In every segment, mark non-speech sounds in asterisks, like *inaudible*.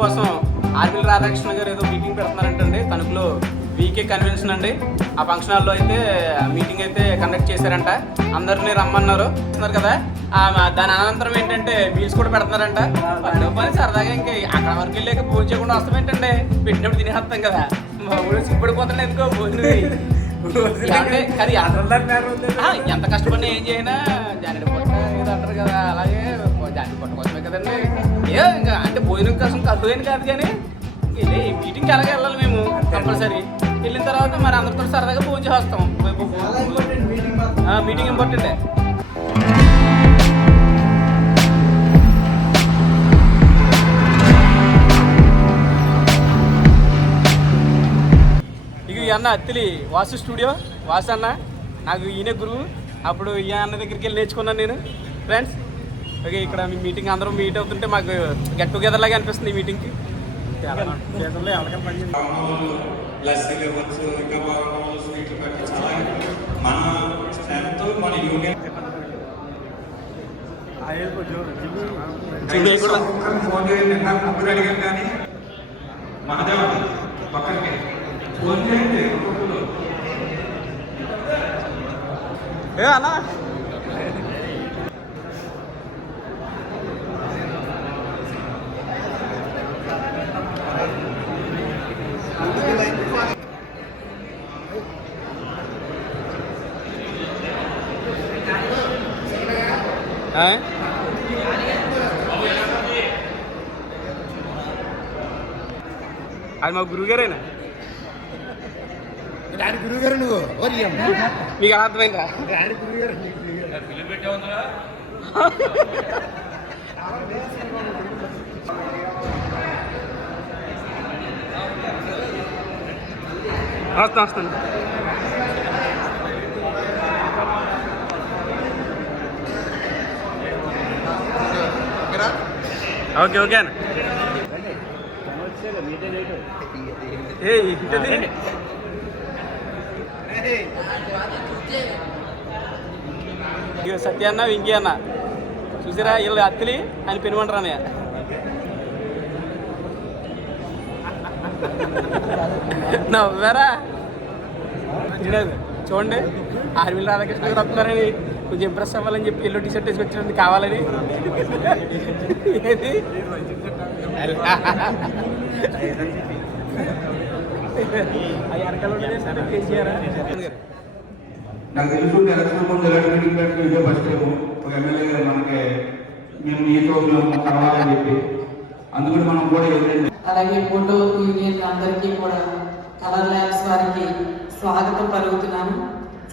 కోసం ఆర్మిల్ రాధాకృష్ణ గారు ఏదో మీటింగ్ పెడుతున్నారంటండి. తణుకులో వీకే కన్వెన్షన్ అండి. ఆ ఫంక్షన్ హాల్లో అయితే మీటింగ్ అయితే కండక్ట్ చేశారంట. అందరినీ రమ్మన్నారు. చేస్తున్నారు కదా? దాని అనంతరం ఏంటంటే మీల్స్ కూడా పెడుతున్నారంట. పని సరదాగా ఇంకా అక్కడ వరకు వెళ్ళాక భోజనం చేయకుండా వస్తాం ఏంటంటే పెట్టినప్పుడు తినేస్తాం కదా. మా ఊళ్ళో సిగ్గుపడిపోతున్నాడు ఎందుకో భోజనం *laughs* ఎంత కష్టపడినా ఏం చేయనా? జానెడు పొట్ట అంటారు కదా అలాగే జానెడు పొట్ట కోసమే కదండి. ఏ అంటే భోజనం కోసం కలుపు అని కాదు కానీ వెళ్ళి మీటింగ్కి అలాగే వెళ్ళాలి మేము కంపల్సరీ. వెళ్ళిన తర్వాత మరి అందరితో సరదాగా భోజనం చేస్తాం. మీటింగ్ ఇంపార్టెంటే ఇక ఈ అన్న అత్తిలి వాసు స్టూడియో వాసు అన్న నాకు ఈయన గురువు. అప్పుడు ఈ అన్న దగ్గరికి వెళ్ళి నేర్చుకున్నాను నేను. ఫ్రెండ్స్ ఓకే ఇక్కడ మీ మీటింగ్ అందరం మీట్ అవుతుంటే మాకు గెట్ టుగెదర్ లాగా అనిపిస్తుంది ఈ మీటింగ్కి బ్లెస్సింగ్ ఇవ్వచ్చు ఇంకా బాగా స్వీట్లు పెట్టి చాలా మన స్ట్రెంత్ మన యూనియన్. జిమ్మి కూడా ఫోన్ చేయండి నాకు ముగ్గురు అడిగాను కానీ ఫోన్ చేయండి ఒక్కొక్కరు. అది మా గురువుగారేనా రాని గురువు గారు నువ్వు. మీకు అర్థమైందా? రాని గురువు గారు నీకు గురువు గారు. వస్తాను వస్తాను. ఓకే ఓకే అన్న. ఇక సత్య అన్న వెంకీ అన్న. చూసారా వీళ్ళు అత్తిలి అని పెనుమంటారు అన్నయ్య. నవ్వారా? చూడండి. ఆర్మీల రాధాకృష్ణ గారు వస్తున్నారని కొంచెం ఇంప్రెస్ అవ్వాలని చెప్పి ఎల్లో టీ షర్ట్ వేసి వచ్చినది కావాలని. ఏది? అవి అరకలు ఉండేది సరే కేసీఆర్? నాకు తెలుసు ఎలక్షన్ ముందు ఇదే ఫస్ట్ టైం ఒక ఎమ్మెల్యే గారు మనకి మేము మీతో మేము కలవాలని చెప్పి. అందుకని మనం కూడా ఎదురండి అలాగే ఫోటో యూనియన్ అందరికీ కూడా కలర్ ల్యాబ్స్ వారికి స్వాగతం పలుకుతున్నాను.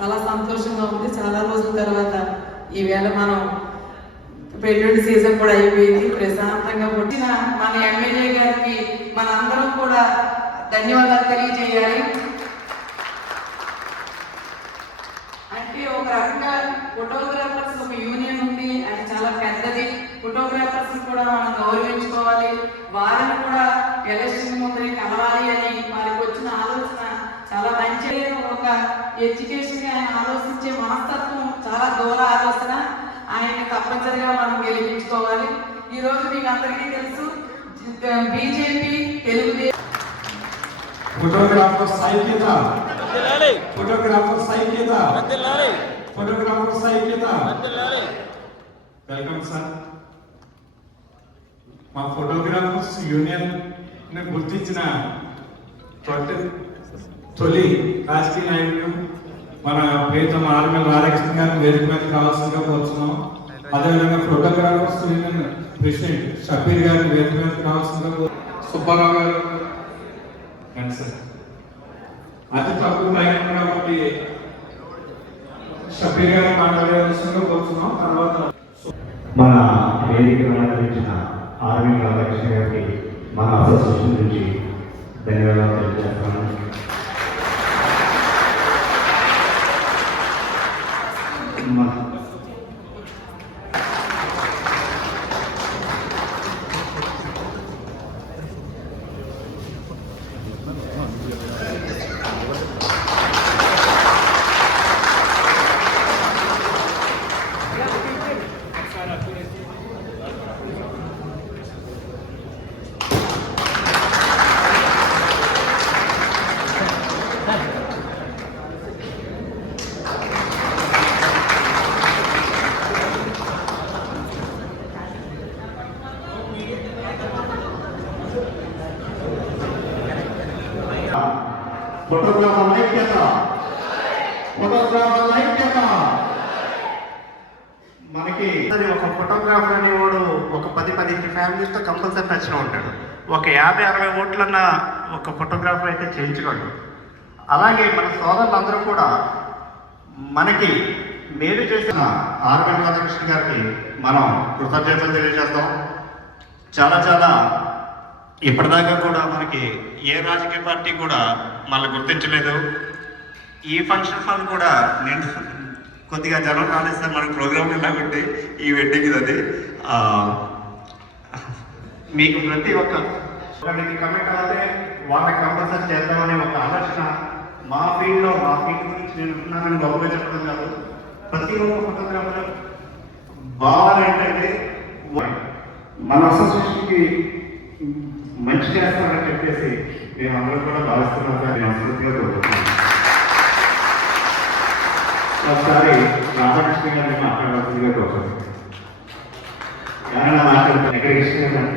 చాలా సంతోషంగా ఉంది. చాలా రోజుల తర్వాత ఈవేళ మనం పెళ్ళిళ్ళ సీజన్ కూడా అయిపోయింది. ప్రశాంతంగా పుట్టిన మన ఎమ్మెల్యే గారికి మన అందరం కూడా ధన్యవాదాలు తెలియజేయాలి. అంటే ఒక రకంగా ఫోటోగ్రాఫర్స్ ఒక యూనియన్ ఉంది. అది చాలా పెద్దది. ఫోటోగ్రాఫర్స్ కూడా మనం గౌరవించుకోవాలి. వారిని కూడా ఎలక్షన్ ముందు కలవాలి అని వారికి వచ్చిన ఆలోచన చాలా మంచి ఒక ఎడ్యుకేషన్ ఆయన ఆలోచించే మనస్తత్వం చాలా దూర ఆలోచన. ఆయన తప్పనిసరిగా మనం గెలిపించుకోవాలి. ఈ రోజు మీకు అందరికీ తెలుసు బీజేపీ తెలుగుదేశం. ఫోటోగ్రాఫర్ సైక్యత ఫోటోగ్రాఫర్ సైక్యత ఫోటోగ్రాఫర్ సైక్యత వెల్కమ్ సార్ మా ఫోటోగ్రాఫర్స్ యూనియన్ని గుర్తించిన తొట్టి తొలి రాజకీయ నాయకులు మన ప్రియతమ ఆర్మల్ రాధాకృష్ణ గారిని వేదిక మీద కావాల్సిందిగా కోరుతున్నాం. అదేవిధంగా ఫోటోగ్రాఫర్స్ యూనియన్ ప్రెసిడెంట్ షబీర్ గారిని వేదిక మీద కావాల్సిందిగా సుబ్బారావు గారు. సార్. అతి తక్కువ టైం కాబట్టి షబీర్ గారిని మాట్లాడవలసిందిగా కోరుతున్నాం. తర్వాత మన వేదిక అలంకరించిన ఆర్మీ రాధాకృష్ణ గారికి మన అసోసియేషన్ నుంచి ధన్యవాదాలు తెలియజేస్తున్నాను. ఫోటోగ్రాఫర్ అనేవాడు ఒక పది పదిహేను ఫ్యామిలీస్తో కంపల్సరీ టచ్లో ఉంటాడు. ఒక యాభై అరవై ఓట్లన్న ఒక ఫోటోగ్రాఫర్ అయితే చేయించగలడు. అలాగే మన సోదరులందరూ కూడా మనకి మేలు చేసిన ఆర్వెన్ రాధాకృష్ణ గారికి మనం కృతజ్ఞతలు తెలియజేస్తాం. చాలా చాలా ఇప్పటిదాకా కూడా మనకి ఏ రాజకీయ పార్టీ కూడా మనల్ని గుర్తించలేదు. ఈ ఫంక్షన్ హాల్ కూడా నేను కొద్దిగా జనం రాలేదు సార్ మనకి ప్రోగ్రామ్ కాబట్టి ఈ వెడ్డింగ్ అది మీకు ప్రతి ఒక్క ఒకరికి కమెంట్ అయితే వాళ్ళకి కంపల్సరీ చేద్దామనే ఒక ఆలోచన మా ఫీల్డ్లో మా ఫీల్డ్ గురించి నేను ఉన్నానని గొప్పగా చెప్పడం కాదు. ప్రతి ఒక్క ఫోటోగ్రాఫర్ భావన ఏంటంటే మన అసోసియేషన్కి మంచి చేస్తారని చెప్పేసి మేమందరం కూడా భావిస్తున్నాం సార్. నేను అసలు ఒకసారి రాధాకృష్ణ గారిని మాట్లాడాల్సిందిగా కోరుతున్నాను ఎవరైనా మాట్లాడతారు ఎక్కడికి ఇష్టం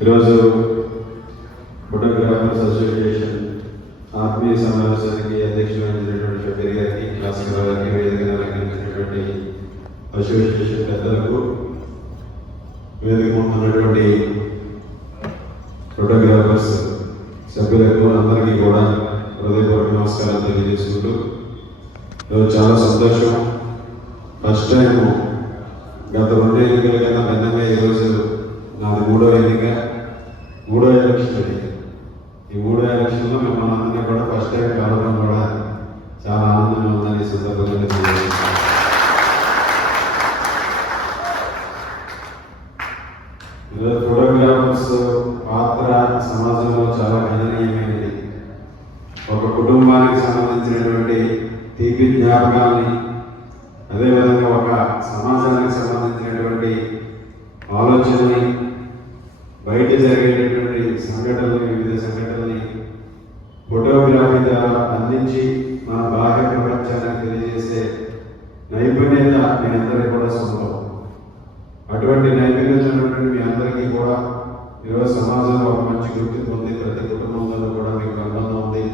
ఈరోజు ఫోటోగ్రాఫర్స్ అసోసియేషన్ ఆత్మీయ సమావేశానికి అధ్యక్షులైనటువంటి షబీర్ గారికి క్లాసిక్ గారికి వేదిక అసోసియేషన్ పెద్దలకు వేదిక ముందున్నటువంటి ఫోటోగ్రాఫర్స్ సభ్యులకు అందరికీ కూడా హృదయపూర్వక నమస్కారాలు తెలియజేసుకుంటూ ఈరోజు చాలా సంతోషం ఫస్ట్ గత రెండు ఎన్నికల కన్నా భిన్నంగా ఈరోజు నాది మూడో ఎన్నిక మూడో ఎలక్షన్ అది. ఈ మూడో ఎలక్షన్లో మిమ్మల్ని అందరినీ కూడా ఫస్ట్ టైం కలవడం కూడా చాలా ఆనందంగా ఉందని సందర్భంగా ఈరోజు ఫోటోగ్రాఫర్స్ పాత్ర సమాజంలో చాలా గణనీయమైనది. ఒక కుటుంబానికి సంబంధించినటువంటి తీపి జ్ఞాపకాలని అదేవిధంగా ఒక సమాజానికి సంబంధించినటువంటి ఆలోచనని బయట జరిగేటటువంటి సంఘటనలు వివిధ సంఘటనల్ని ఫోటోగ్రఫీ ద్వారా అందించి మన బాహ్య ప్రపంచానికి తెలియజేసే నైపుణ్యత మీ అందరికీ కూడా సొంతం అటువంటి నైపుణ్యత ఉన్నటువంటి మీ అందరికీ కూడా ఈరోజు సమాజంలో ఒక మంచి గుర్తింపు ఉంది. ప్రతి కుటుంబంలో కూడా మీకు అనుబంధం ఉంది.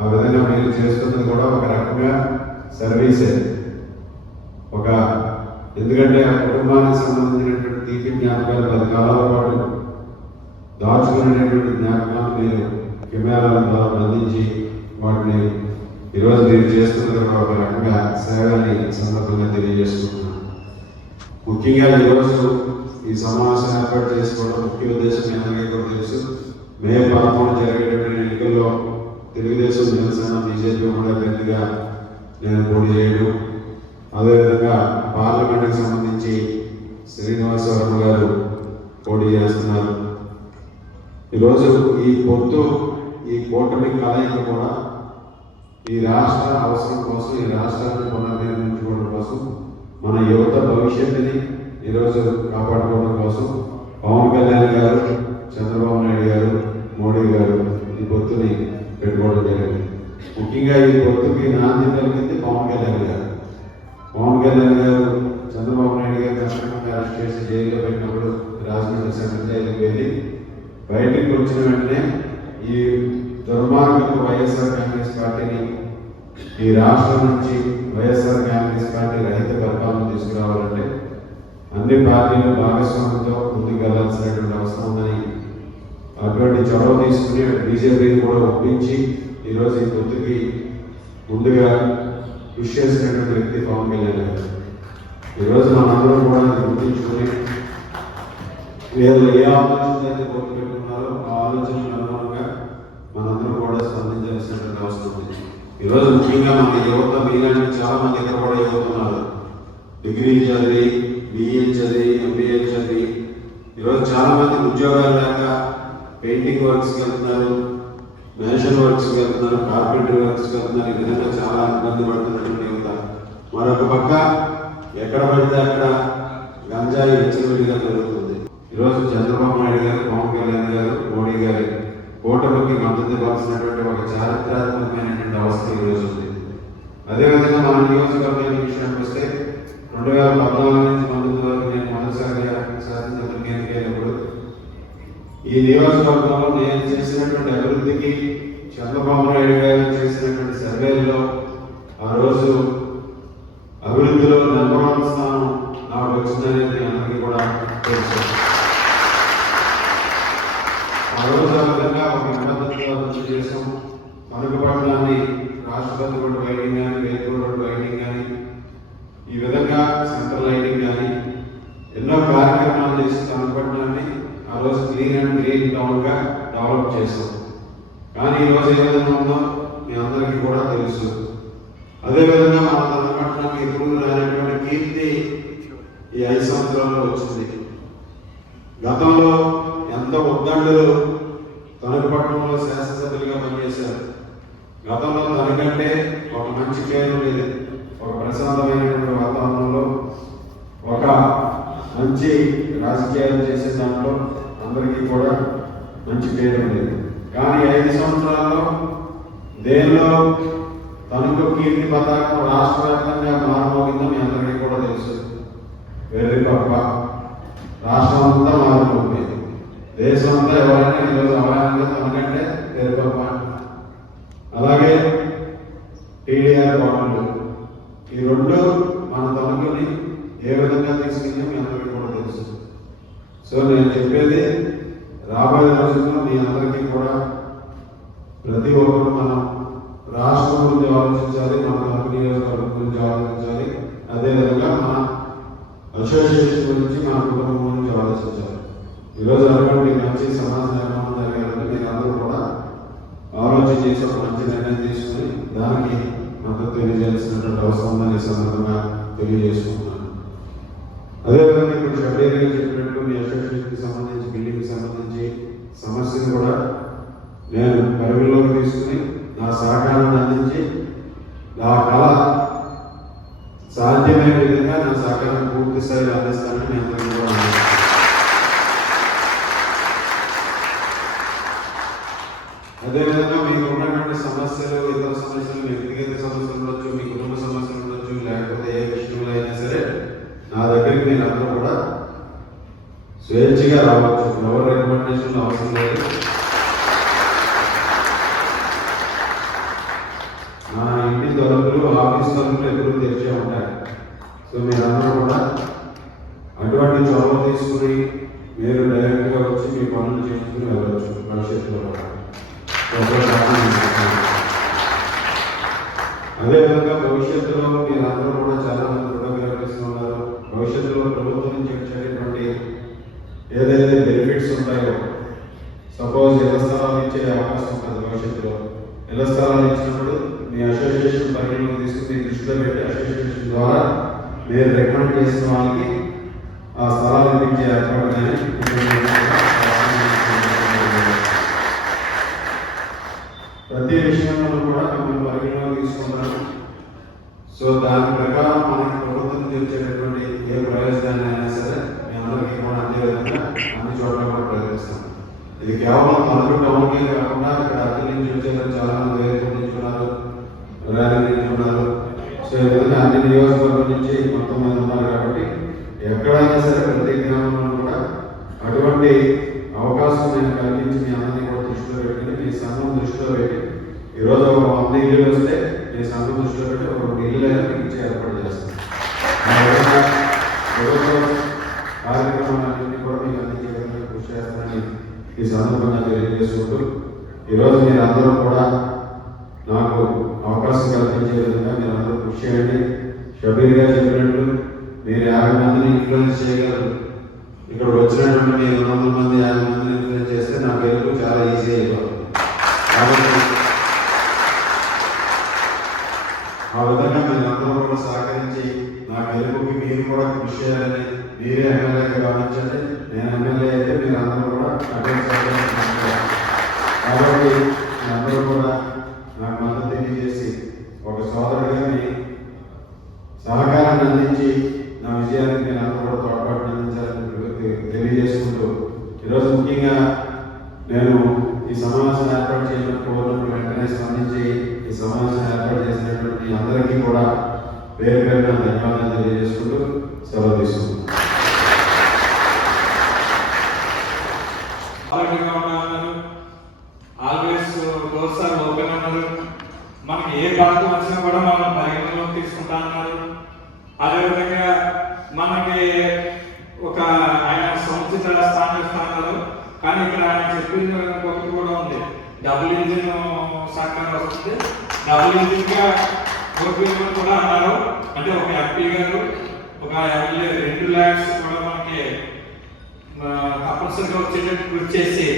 ఆ విధంగా మీరు చేస్తున్నది కూడా ఒక రకంగా సర్వీసే. ఎందుకంటే ఆ కుటుంబానికి సంబంధించినటువంటి తీపి జ్ఞాపకాలు పది కాలాల పాటు దాచుకునేటువంటి జ్ఞాపకాలు మీరు కెమెరాల ద్వారా బంధించి వాటిని ఈరోజు మీరు చేస్తున్న ఒక రకంగా సేవని సందర్భంగా తెలియజేస్తున్నాను ముఖ్యంగా ఈరోజు ఈ సమావేశం ఏర్పాటు చేసుకోవడం ముఖ్య ఉద్దేశం మీ కూడా తెలుసు. మే పదమూడు జరిగేటువంటి ఎన్నికల్లో తెలుగుదేశం జనసేన బీజేపీ కూడా అభ్యర్థిగా నేను పోటీ చేయడం అదేవిధంగా పార్లమెంట్కి సంబంధించి శ్రీనివాస గారు పోటీ చేస్తున్నారు. ఈరోజు ఈ పొత్తు ఈ కూటమి కలయిక కూడా ఈ రాష్ట్ర అవసరం కోసం ఈ రాష్ట్రాన్ని పునర్నిర్మించుకోవడం కోసం మన యువత భవిష్యత్తుని ఈరోజు కాపాడుకోవడం కోసం పవన్ కళ్యాణ్ గారు చంద్రబాబు నాయుడు గారు మోడీ గారు ఈ పొత్తుని పెట్టుకోవడం జరిగింది. ముఖ్యంగా ఈ పొత్తుకి నాంది కలిగింది పవన్ కళ్యాణ్ గారు. పవన్ కళ్యాణ్ గారు చంద్రబాబు నాయుడు గారు కష్టంగా అరెస్ట్ చేసి జైల్లో పెట్టినప్పుడు రాజమండ్రి సెంట్రల్ జైలుకి వెళ్ళి బయటికి వచ్చిన వెంటనే ఈ దుర్మార్గపు వైఎస్ఆర్ కాంగ్రెస్ పార్టీని ఈ రాష్ట్రం నుంచి వైఎస్ఆర్ కాంగ్రెస్ పార్టీ రహిత పరిపాలన తీసుకురావాలంటే అన్ని పార్టీలు భాగస్వామ్యంతో ముందుకు వెళ్ళాల్సినటువంటి అవసరం ఉందని అటువంటి చొరవ తీసుకుని బీజేపీని కూడా ఒప్పించి ఈరోజు ఈ పొద్దుకి ముందుగా కృషి చేసినటువంటి వ్యక్తి పవన్ కళ్యాణ్ గారు. ఈరోజు మనందరం కూడా గుర్తించుకొని వీళ్ళు ఏ ఆలోచన అయితే కోరి పెట్టుకున్నారో ఆ ఆలోచనకు అనుగుణంగా మనందరం కూడా స్పందించాల్సినటువంటి అవసరం ఉంది. ఈరోజు ముఖ్యంగా మన యువత మీలాంటి చాలా మంది ఇక్కడ కూడా యువత డిగ్రీ చదివి బిఏ చదివి ఎంబీఏ చదివి. ఈరోజు చాలా మంది ఉద్యోగాలు లేక పెయింటింగ్ వర్క్స్కి వెళ్తున్నారు. నేషనల్ వర్క్స్కి వెళ్తున్నారు కార్పెంటరీ వర్క్స్కి వెళ్తున్నారు ఈ విధంగా చాలా ఇబ్బంది పడుతున్నటువంటి యువత. మరొక పక్క ఎక్కడ పడితే అక్కడ గంజాయి విచ్చలవిడిగా జరుగుతుంది ఈరోజు చంద్రబాబు నాయుడు గారు పవన్ కళ్యాణ్ గారు మోడీ గారు కూటమికి మద్దతు ఇవ్వాల్సినటువంటి ఒక చారిత్రాత్మకమైనటువంటి అవస్థ ఈరోజు ఉంది. అదేవిధంగా మన నియోజకవర్గం విషయానికి వస్తే రెండు వేల పద్నాలుగు నుంచి పంతొమ్మిది వరకు నేను మొదటిసారి శాసనసభ్యునికి ఎన్నికైనప్పుడు ఈ నియోజకవర్గంలో నేను చేసినటువంటి అభివృద్ధికి చంద్రబాబు నాయుడు గారు చేసినటువంటి సర్వేల్లో ఆ రోజు అభివృద్ధిలో నిర్మాణ స్థానం నాకు వచ్చిందనేది అందరికీ కూడా తెలుసు. ఆ రోజు ఆ విధంగా ఒక నిబద్ధతగా రద్దు చేసాం మరుగుపట్నాన్ని రాష్ట్రపతి రోడ్డు వైడింగ్ కానీ వేదిక రోడ్డు వైడింగ్ కానీ ఈ విధంగా సెంట్రల్ లైటింగ్ కానీ ఎన్నో కార్యక్రమాలు చేసి కనపడడాన్ని ఆ రోజు క్లీన్ అండ్ గ్రీన్ టౌన్గా డెవలప్ చేసాం కానీ ఈరోజు ఏ విధంగా ఉందో మీ అందరికీ కూడా తెలుసు. అదేవిధంగా మన కనపడడం ఎప్పుడు రానటువంటి కీర్తి ఈ ఐదు సంవత్సరాల్లో వచ్చింది. గతంలో ఎంతో ఉద్దండులు తణుకుపట్నంలో శాసనసభ్యులుగా పనిచేశారు. గతంలో తనకంటే ఒక మంచి పేరు లేదు ఒక ప్రశాంతమైనటువంటి వాతావరణంలో ఒక మంచి రాజకీయాలు చేసే దాంట్లో అందరికీ కూడా మంచి పేరు లేదు కానీ ఐదు సంవత్సరాల్లో దేనిలో తనకు కీర్తి పతాకం రాష్ట్ర వ్యాప్తంగా మారుమోగిందో మీ అందరికీ కూడా తెలుసు. వెర్రి పప్ప. రాష్ట్రం అంతా మారిపోయింది దేశం అంతా ఎవరైనా ఈరోజు అవగాహన తనకంటే వెర్రి పప్ప అలాగే టీడీఆర్ బాండ్లు ఈ రెండు మన తణుకుని ఏ విధంగా తీసుకెళ్ళి మీ అందరికీ కూడా తెలుసు. సో నేను చెప్పేది రాబోయే రోజుల్లో మీ అందరికీ కూడా ప్రతి ఒక్కరు మనం రాష్ట్రం గురించి ఆలోచించాలి మన తణుకు నియోజకవర్గం గురించి ఆలోచించాలి. అదేవిధంగా మన అసోసియేషన్ గురించి మన కుటుంబం గురించి ఆలోచించాలి. ఈరోజు అటువంటి మంచి సమాజ నిర్మాణం జరగాలని మీరు అందరూ కూడా ఆలోచన చేసి ఒక మంచి నిర్ణయం తీసుకుని దానికి మద్దతు తెలియజేయాల్సినటువంటి అవసరం ఉందని సందర్భంగా తెలియజేసుకుంటున్నాను అదేవిధంగా ఇప్పుడు షడ్డీ గారు చెప్పినట్టు మీ అసోసియేషన్కి సంబంధించి బిల్డింగ్కి సంబంధించి సమస్యను కూడా నేను పరిగణలోకి తీసుకుని నా సహకారాన్ని అందించి నా కళ సాధ్యమైన విధంగా నా సహకారం పూర్తి స్థాయిలో అందిస్తానని నేను అదేవిధంగా మీకు ఉన్నటువంటి సమస్యలు ఇతర సమస్యలు వ్యక్తిగత సమస్యలు ఉండొచ్చు మీ కుటుంబ సమస్యలు ఉండొచ్చు లేకపోతే ఏ విషయంలో అయినా సరే నా దగ్గరికి మీరు అందరూ కూడా స్వేచ్ఛగా రావచ్చు. ఎవరు రికమెండేషన్ అవసరం లేదు నా ఇంటి తలుపులు ఆఫీస్ తలుపులు ఎప్పుడు తెరిచే ఉంటాయి సో మీరందరూ కూడా అటువంటి చొరవ తీసుకుని మీరు డైరెక్ట్గా వచ్చి మీ పనులు చేసుకుని వెళ్ళవచ్చు భవిష్యత్తులో. అదేవిధంగా భవిష్యత్తులో మీరందరూ కూడా చాలా మంది ఫోటోగ్రాఫర్స్ ఉన్నారు. భవిష్యత్తులో ప్రభుత్వం నుంచి వచ్చేటటువంటి ఏదైతే బెనిఫిట్స్ ఉంటాయో సపోజ్ ఇళ్ళ స్థలాలు ఇచ్చే అవకాశం ఉంటుంది భవిష్యత్తులో. ఇళ్ళ స్థలాలు ఇచ్చినప్పుడు మీ అసోసియేషన్ పరిగణలోకి తీసుకుని దృష్టిలో పెట్టి అసోసియేషన్ ద్వారా నేను రికమెండ్ చేసిన వాళ్ళకి ఆ స్థలాలు ఇప్పించే గురించి మీ అందరినీ కూడా దృష్టిలో పెట్టుకుని మీ సంఘం దృష్టిలో పెట్టి ఈరోజు ఒక వంద ఇల్లు వస్తే మీ సంఘం దృష్టిలో పెట్టి ఒక రెండు ఇల్లు అయినా ఇచ్చే ఏర్పాటు చేస్తాం. ఆ కార్యక్రమాలన్నింటినీ కూడా మీకు అందించే విధంగా కృషి చేస్తానని ఈ సందర్భంగా తెలియజేసుకుంటూ ఈరోజు మీరు అందరూ కూడా నాకు అవకాశం కల్పించే విధంగా మీరు అందరూ కృషి చేయండి. షబీర్ గారు చెప్పినట్లు మీరు యాభై మందిని ఇన్ఫ్లుయెన్స్ చేయగలరు. ఇక్కడ వచ్చినటువంటి మీ రెండు వందల మంది యాభై మందిని నా పేరు చాలా ఈజీ అయిపోతుంది. కాబట్టి ఆ విధంగా మీరు అందరూ కూడా సహకరించి నా గెలుపుకి మీరు కూడా కృషి చేయాలని మీరే ఎమ్మెల్యేగా భావించండి నేను ఎమ్మెల్యే అయితే మీరు అందరూ కూడా అటెండ్ చేయాలని కాబట్టి మీ అందరూ కూడా నాకు మద్దతు తెలియజేసి ఒక సోదరుడిగా మీ సహకారాన్ని అందించి నా విజయానికి నేను అందరూ కూడా తోడ్పాటు అందించాలని తెలియజేసుకుంటూ ఈరోజు ముఖ్యంగా నేను ఈ సమావేశం ఏర్పాటు చేయడం కోరినప్పుడు వెంటనే స్పందించి ఈ సమావేశం ఏర్పాటు చేసినటువంటి మీ అందరికీ కూడా పేరు పేరున ధన్యవాదాలు తెలియజేసుకుంటూ సెలవు తీసుకుంటాం ఆరోగ్యంగా ఉన్నారు ఆల్వేస్ డోర్స్ ఆర్ ఓపెన్ ఉన్నారు మనకి ఏ బాధ వచ్చినా కూడా మనం పరిగెత్తుకుంటూ తీసుకుంటా అన్నారు అదేవిధంగా మనకి ఒక ఆయన సముచిత స్థానం ఇస్తా అన్నారు కానీ ఇక్కడ ఆయన చెప్పింది ఒకటి కూడా ఉంది డబుల్ ఇంజిన్ సహకారం వస్తుంది డబుల్ ఇంజిన్గా ఓపీఎం కూడా అన్నారు అంటే ఒక ఎంపీ గారు ఒక ఎమ్మెల్యే రెండు ల్యాక్స్ కూడా మనకి తప్పనిసరిగా వచ్చేటట్టు కృషి చేసి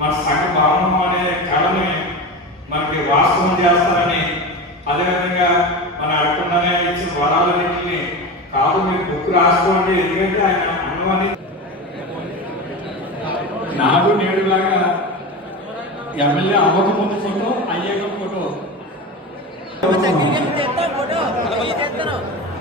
మన సంఘ భవనం అనే కళని మనకి వాస్తవం చేస్తారని అదేవిధంగా మన అడగకుండానే ఇచ్చిన వరాలన్నింటినీ కాదు మీరు బుక్ రాసుకోండి. ఎందుకంటే ఆయన అన్నవని నాడు నేడులాగా ఎమ్మెల్యే అవ్వక ముందు ఫోటో అయ్యాక ఫోటో.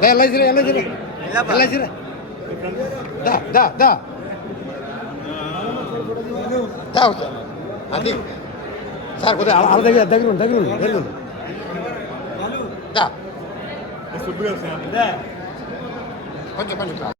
దా ఎలా జీరా ఎలా జీరా ఎలా జీరా దా దా దా దా ఓకే అది సార్ కొద్దిగా అలా అలా దగ్గర దగ్గర ఉండు, దగ్గర ఉండు, దగ్గర ఉండు. దా కొంచెం కొంచెం